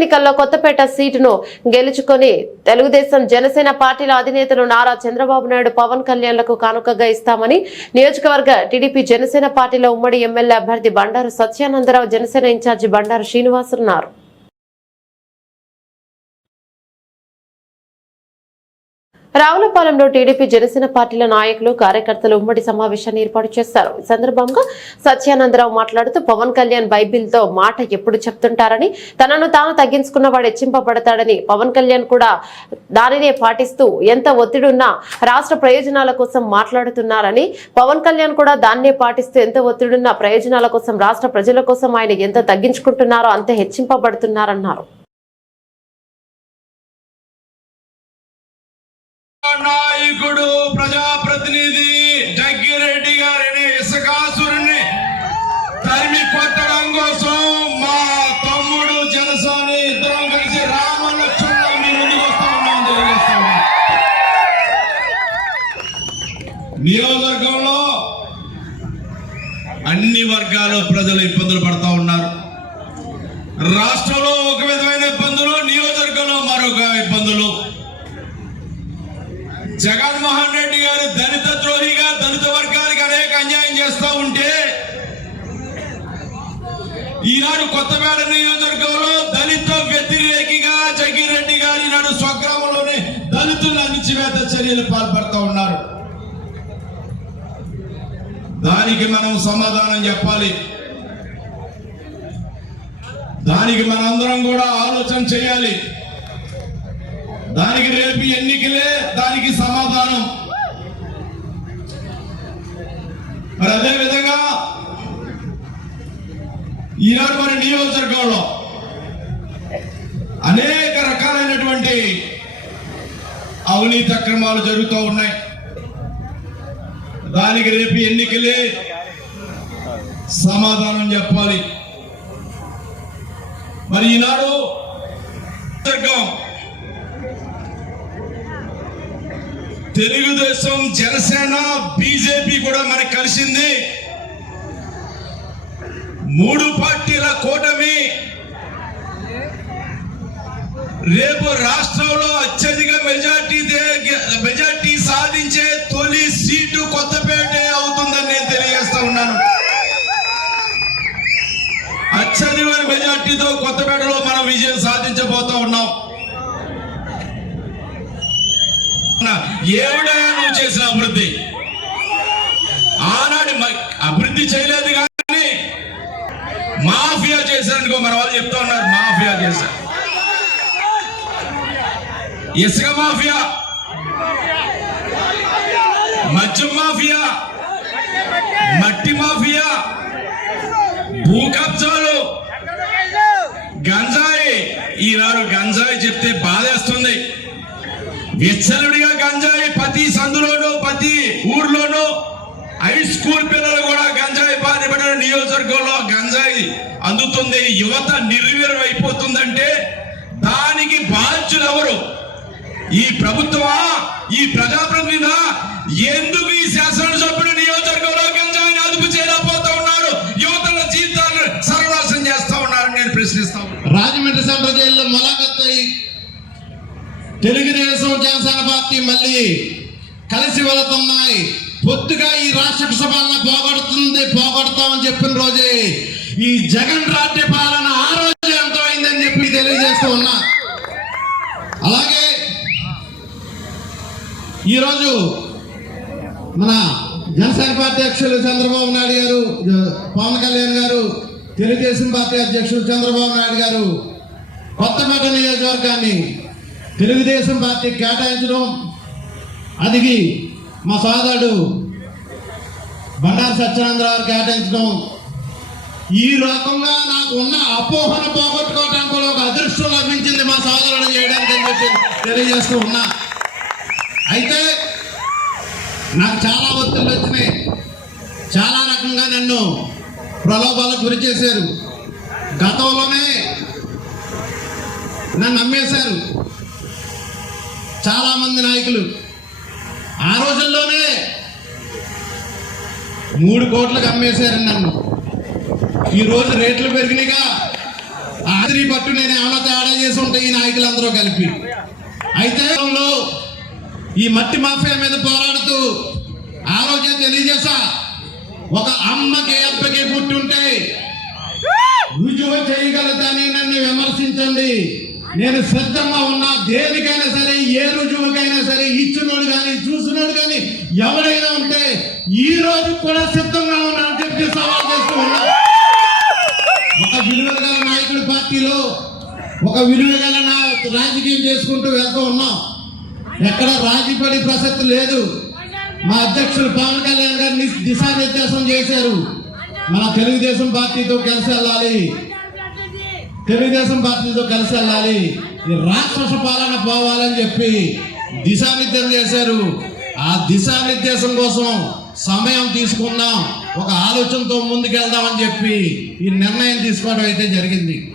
ఎన్నికల్లో కొత్తపేట సీటును గెలుచుకొని తెలుగుదేశం జనసేన పార్టీల అధినేతలు నారా చంద్రబాబు నాయుడు పవన్ కళ్యాణ్లకు కానుకగా ఇస్తామని నియోజకవర్గ టీడీపీ జనసేన పార్టీల ఉమ్మడి ఎమ్మెల్యే అభ్యర్థి బండారు సత్యానందరావు, జనసేన ఇన్ఛార్జి బండారు శ్రీనివాస్ ఉన్నారు. రావులపాలెంలో టీడీపీ జనసేన పార్టీల నాయకులు, కార్యకర్తలు ఉమ్మడి సమావేశాన్ని ఏర్పాటు చేశారు. ఈ సందర్భంగా సత్యానందరావు మాట్లాడుతూ పవన్ కళ్యాణ్ బైబిల్తో మాట ఎప్పుడు చెప్తుంటారని, తనను తాను తగ్గించుకున్నవాడు హెచ్చింపబడతాడని, పవన్ కళ్యాణ్ కూడా దానినే పాటిస్తూ ఎంత ఒత్తిడున్నా రాష్ట్ర ప్రయోజనాల కోసం మాట్లాడుతున్నారని, పవన్ కళ్యాణ్ కూడా దాన్నే పాటిస్తూ ఎంత ఒత్తిడున్నా ప్రయోజనాల కోసం, రాష్ట్ర ప్రజల కోసం ఆయన ఎంత తగ్గించుకుంటున్నారో అంతే హెచ్చింపబడుతున్నారన్నారు. నాయకుడు ప్రజాప్రతినిధి జగ్గిరెడ్డి గారిని ఇసుకాసురుని తరిమి కొట్టడం కోసం మా తమ్ముడు జనసేన ఇద్దరం కలిసి రామలక్ష్మణులు మీ ముందుకు వస్తామని తెలియజేస్తాము. నియోజకవర్గంలో అన్ని వర్గాల ప్రజలు ఇబ్బందులు పడతా ఉన్నారు. రాష్ట్రంలో ఒక విధమైన ఇబ్బందులు, నియోజకవర్గంలో మరొక ఇబ్బందులు. జగన్మోహన్ రెడ్డి గారు దళిత ద్రోహిగా దళిత వర్గానికి అనేక అన్యాయం చేస్తూ ఉంటే, ఈనాడు కొత్తపేట నియోజకవర్గంలో దళిత వ్యతిరేకిగా జగ్గిరెడ్డి గారు ఈనాడు స్వగ్రామంలోనే దళితుల అణిచివేత చర్యలు పాల్పడుతూ ఉన్నారు. దానికి మనం సమాధానం చెప్పాలి. దానికి మనందరం కూడా ఆలోచన చేయాలి. దానికి రేపు ఎన్నికలే దానికి సమాధానం. మరి అదే విధంగా ఈనాడు మన నియోజకవర్గంలో అనేక రకాలైనటువంటి అవినీతి అక్రమాలు జరుగుతూ ఉన్నాయి. దానికి రేపు ఎన్నికలే సమాధానం చెప్పాలి. మరి ఈనాడు తెలుగుదేశం, జనసేన, బీజేపీ కూడా మనకు కలిసింది. 3 పార్టీల కూటమి రేపు రాష్ట్రంలో అత్యధిక మెజార్టీ సాధించే తొలి సీటు కొత్తపేటే అవుతుందని నేను తెలియజేస్తా ఉన్నాను. అత్యధిక మెజార్టీతో కొత్తపేటలో మనం విజయం సాధించబోతా ఉన్నాం. ఏమిటా నువ్వు చేసిన అభివృద్ధి? ఆనాడు అభివృద్ధి చేయలేదు కానీ మాఫియా చేశారనుకో, మన వాళ్ళు చెప్తా ఉన్నారు మాఫియా చేశారు. ఇసుక మాఫియా, మద్యం మాఫియా, మట్టి మాఫియా, భూ కబ్జాలు, గంజాయి. ఈనాడు గంజాయి చెప్తే బాధేస్తుంది. విచ్చలుడిగా గంజాయి ప్రతి సందులోనూ ప్రతి ఊర్లోనూ హై స్కూల్ పిల్లలు కూడా గంజాయి బాధపడిన నియోజకవర్గంలో గంజాయి అందుతుంది. యువత నిర్వీర్యం అయిపోతుందంటే దానికి బాధ్యులు ఎవరు? ఈ ప్రభుత్వమా? ఈ ప్రజాప్రతినిధా? ఎందుకు ఈ శాసనసభ్యుడు నియోజకవర్గంలో గంజాయిని అదుపు చేయలేకపోతా ఉన్నారు? యువతల జీవితాలను సర్వనాశనం చేస్తా ఉన్నారని నేను ప్రశ్నిస్తాను. రాజమండ్రి సెంట్రల్ జైల్లో మొలకత్తయి తెలుగుదేశం, జనసేన పార్టీ మళ్ళీ కలిసి వెళుతున్నాయి. పొద్దుగా ఈ రాష్ట్ర సభలను పోగొడతామని చెప్పిన రోజే ఈ జగన్ రాజ్య పాలన ఆ రోజు ఎంత అయిందని చెప్పి తెలియజేస్తూ ఉన్నా. అలాగే ఈరోజు మన జనసేన పార్టీ అధ్యక్షులు చంద్రబాబు నాయుడు గారు, పవన్ కళ్యాణ్ గారు, తెలుగుదేశం పార్టీ అధ్యక్షులు చంద్రబాబు నాయుడు గారు కొత్తపేట నియోజకవర్గాన్ని తెలుగుదేశం పార్టీకి కేటాయించడం, అది మా సోదరుడు బండారు సత్యానందరావు కేటాయించడం, ఈ రకంగా నాకు ఉన్న అపోహను పోగొట్టుకోవడానికి ఒక అదృష్టం లభించింది మా సోదరుడు చేయడానికి అని చెప్పి తెలియజేస్తూ ఉన్నా. అయితే నాకు చాలా ఒత్తిళ్ళు వచ్చినాయి. చాలా రకంగా నన్ను ప్రలోభాలకు గురి చేశారు. గతంలోనే నన్ను నమ్మేశారు చాలా మంది నాయకులు. ఆ రోజుల్లోనే 3 కోట్లకు అమ్మేశారు నన్ను. ఈ రోజు రేట్లు పెరిగినాయిగా, ఆఖరి పట్టు నేను ఏమైనా తేడా నాయకులందరూ కలిపి. అయితే ఈ మట్టి మాఫియా మీద పోరాడుతూ ఆ రోజే తెలియజేసా, ఒక అమ్మకి అబ్బకి పుట్టుంటే రుజువు చేయగలదని నన్ను విమర్శించండి, నేను సిద్ధంగా ఉన్నా. దేనికైనా సరే, ఏ రుజువుకైనా సరే, ఇచ్చినోడు కానీ చూసినోడు కానీ ఎవరైనా ఉంటే ఈ రోజు కూడా సిద్ధంగా ఉన్నాను చెప్పి సవాల్ చేస్తూ ఉన్నా. ఒక విలువ గల నాయకుడి పార్టీలో ఒక విలువ గల రాజకీయం చేసుకుంటూ వెళ్తూ ఉన్నాం. ఎక్కడ రాజీపడి ప్రసక్తి లేదు. మా అధ్యక్షులు పవన్ కళ్యాణ్ గారిని దిశానిర్దేశం చేశారు. మన తెలుగుదేశం పార్టీతో కలిసి వెళ్ళాలి, తెలుగుదేశం పార్టీతో కలిసి వెళ్ళాలి, ఈ రాక్షస పాలన పోవాలని చెప్పి దిశానిర్దేశం చేశారు. ఆ దిశానిర్దేశం కోసం సమయం తీసుకుందాం, ఒక ఆలోచనతో ముందుకెళ్దామని చెప్పి ఈ నిర్ణయం తీసుకోవడం అయితే జరిగింది.